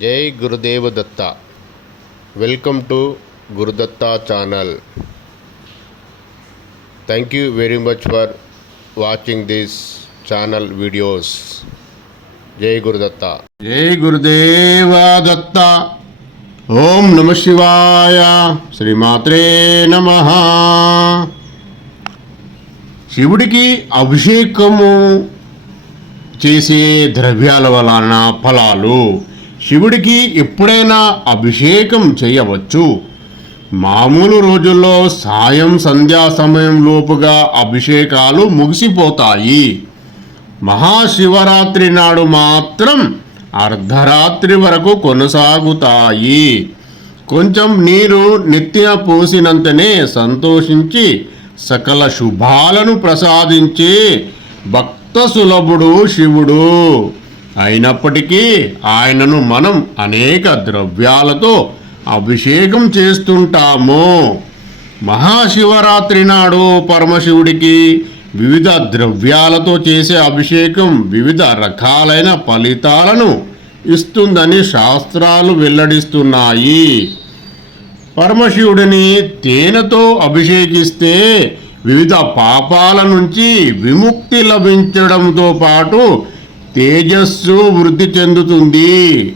జై Gurudeva Datta. Welcome to Gurudatta channel. Thank you very much for watching this channel videos జై గురుదత్త. జై గురుదేవ దత్త. ఓం నమ శివాయ. శ్రీమాత్రే నమ. శివుడికి అభిషేకము చేసే ద్రవ్యాల వలన ఫలాలు శివుడికి ఎప్పుడైనా అభిషేకం చేయవచ్చు. మామూలు రోజుల్లో సాయం సంధ్యా సమయం లోపుగా అభిషేకాలు ముగిసిపోతాయి. మహాశివరాత్రి నాడు మాత్రం అర్ధరాత్రి వరకు కొనసాగుతాయి. కొంచెం నీరు నెత్తిన పోసినంతనే సంతోషించి సకల శుభాలను ప్రసాదించే భక్త సులభుడు శివుడు. అయినప్పటికీ ఆయనను మనం అనేక ద్రవ్యాలతో అభిషేకం చేస్తుంటాము. మహాశివరాత్రి నాడు పరమశివుడికి వివిధ ద్రవ్యాలతో చేసే అభిషేకం వివిధ రకాలైన ఫలితాలను ఇస్తుందని శాస్త్రాలు వెల్లడిస్తున్నాయి. పరమశివుడిని తేనెతో అభిషేకిస్తే వివిధ పాపాల నుంచి విముక్తి లభించడంతో పాటు తేజస్సు వృద్ధి చెందుతుంది.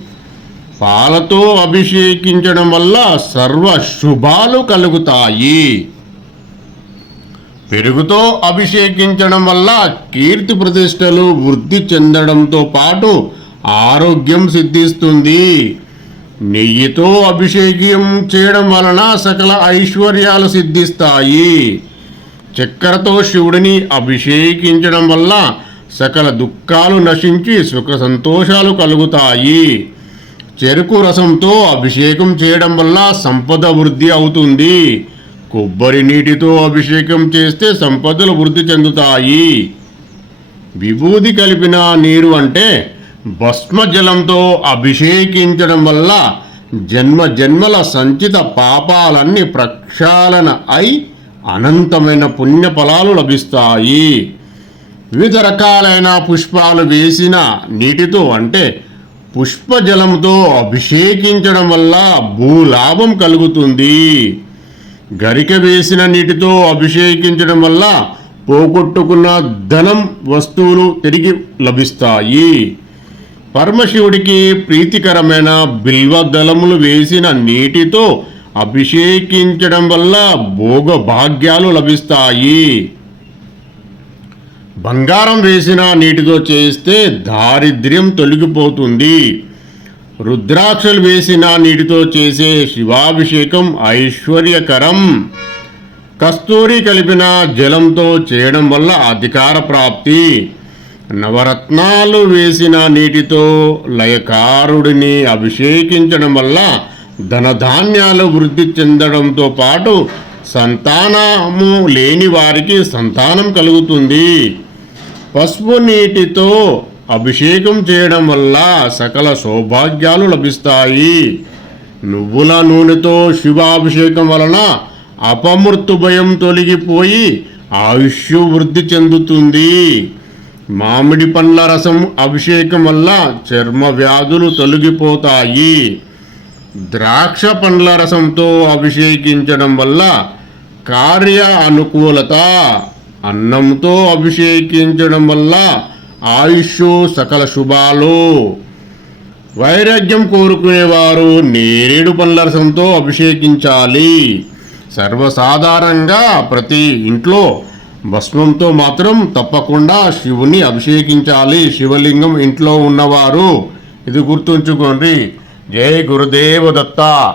పాలతో అభిషేకించడం వల్ల సర్వ శుభాలు కలుగుతాయి. పెరుగుతో అభిషేకించడం వల్ల కీర్తి ప్రతిష్టలు వృద్ధి చెందడంతో పాటు ఆరోగ్యం సిద్ధిస్తుంది. నెయ్యితో అభిషేకం చేయడం వలన సకల ఐశ్వర్యాలు సిద్ధిస్తాయి. చక్కెరతో శివుడిని అభిషేకించడం వల్ల సకల దుఃఖాలు నశించి సుఖ సంతోషాలు కలుగుతాయి. చెరుకు రసంతో అభిషేకం చేయడం వల్ల సంపద వృద్ధి అవుతుంది. కొబ్బరి నీటితో అభిషేకం చేస్తే సంపదలు వృద్ధి చెందుతాయి. విభూది కలిపిన నీరు అంటే భస్మ జలంతో అభిషేకించడం వల్ల జన్మ జన్మల సంచిత పాపాలన్నీ ప్రక్షాళన అయి అనంతమైన పుణ్యఫలాలు లభిస్తాయి. వివిధ రకాలైన పుష్పాలు వేసిన నీటితో అంటే పుష్పజలంతో అభిషేకించడం వల్ల భూలాభం కలుగుతుంది. గరిక వేసిన నీటితో అభిషేకించడం వల్ల పోగొట్టుకున్న ధనం వస్తువులు తిరిగి లభిస్తాయి. పరమశివుడికి ప్రీతికరమైన బిల్వదళములు వేసిన నీటితో అభిషేకించడం వల్ల భోగభాగ్యాలు లభిస్తాయి. బంగారం వేసిన నీటితో చేస్తే దారిద్ర్యం తొలగిపోతుంది. రుద్రాక్షలు వేసిన నీటితో చేసే శివాభిషేకం ఐశ్వర్యకరం. కస్తూరి కలిపిన జలంతో చేయడం వల్ల అధికార ప్రాప్తి. నవరత్నాలు వేసిన నీటితో లయకారుడిని అభిషేకించడం వల్ల ధనధాన్యాలు వృద్ధి చెందడంతో పాటు సంతానము లేని వారికి సంతానం కలుగుతుంది. పసుపు నీటితో అభిషేకం చేయడం వల్ల సకల సౌభాగ్యాలు లభిస్తాయి. నువ్వుల నూనెతో శివాభిషేకం వలన అపమృతు భయం తొలగిపోయి ఆయుష్ వృద్ధి చెందుతుంది. మామిడి పండ్ల రసం అభిషేకం వల్ల చర్మ వ్యాధులు తొలగిపోతాయి. ద్రాక్ష పండ్ల రసంతో అభిషేకించడం వల్ల కార్య అనుకూలత అన్నంతో అభిషేకించడం వల్ల ఆయుష్ సకల శుభాలు. వైరాగ్యం కోరుకునేవారు నేరేడు పండ్ల రసంతో అభిషేకించాలి. సర్వసాధారణంగా ప్రతి ఇంట్లో భస్మంతో మాత్రం తప్పకుండా శివుని అభిషేకించాలి. శివలింగం ఇంట్లో ఉన్నవారు ఇది గుర్తుంచుకోండి. జై గురుదేవ దత్త.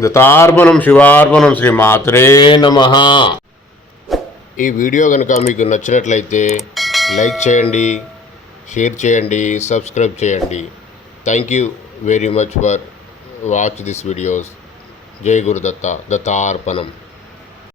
దత్తార్పణం శివార్పణం శ్రీ మాత్రే నమ. ఈ వీడియో కనుక మీకు నచ్చినట్లయితే లైక్ చేయండి షేర్ చేయండి సబ్స్క్రైబ్ చేయండి. Thank you very much for watch this videos జై గురుదత్త దత్తార్పణం.